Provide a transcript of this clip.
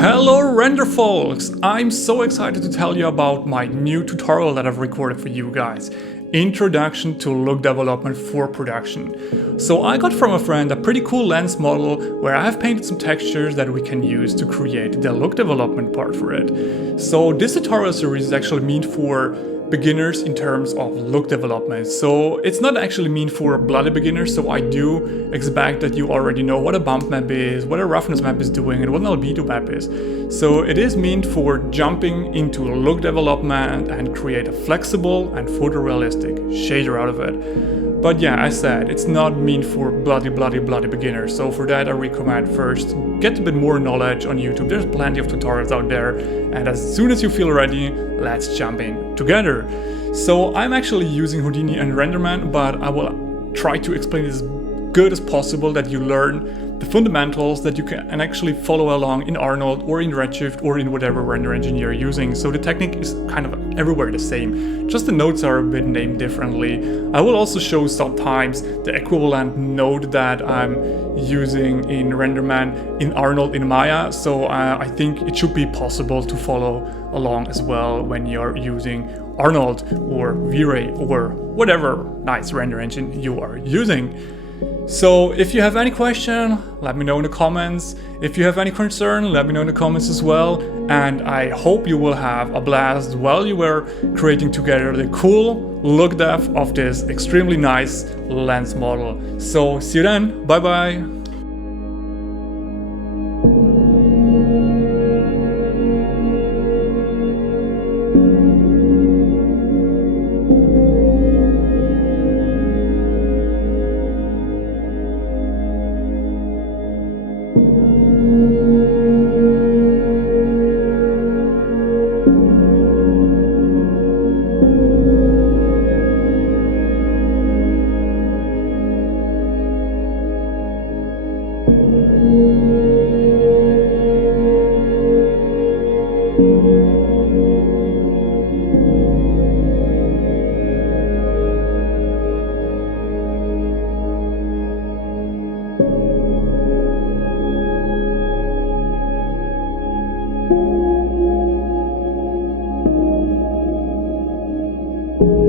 Hello render folks! I'm so excited to tell you about my new tutorial that I've recorded for you guys. Introduction to look development for production. So I got from a friend a pretty cool lens model where I have painted some textures that we can use to create the look development part for it. So this tutorial series is actually meant for beginners in terms of look development. So it's not actually meant for bloody beginners, so I do expect that you already know what a bump map is, what a roughness map is doing, and what an albedo map is. So it is meant for jumping into look development and create a flexible and photorealistic shader out of it. But yeah, as said, it's not meant for bloody beginners. So for that I recommend first get a bit more knowledge on YouTube. There's plenty of tutorials out there, and as soon as you feel ready, let's jump in together. So I'm actually using Houdini and RenderMan, but I will try to explain it as good as possible that you learn the fundamentals that you can actually follow along in Arnold or in Redshift or in whatever render engine you're using. So the technique is kind of everywhere the same, just the nodes are a bit named differently. I will also show sometimes the equivalent node that I'm using in RenderMan in Arnold in Maya, so I think it should be possible to follow along as well when you're using Arnold or V-Ray or whatever nice render engine you are using. So if you have any question, let me know in the comments. If you have any concern, let me know in the comments as well. And I hope you will have a blast while you were creating together the cool look dev of this extremely nice lens model. So see you then, bye bye. You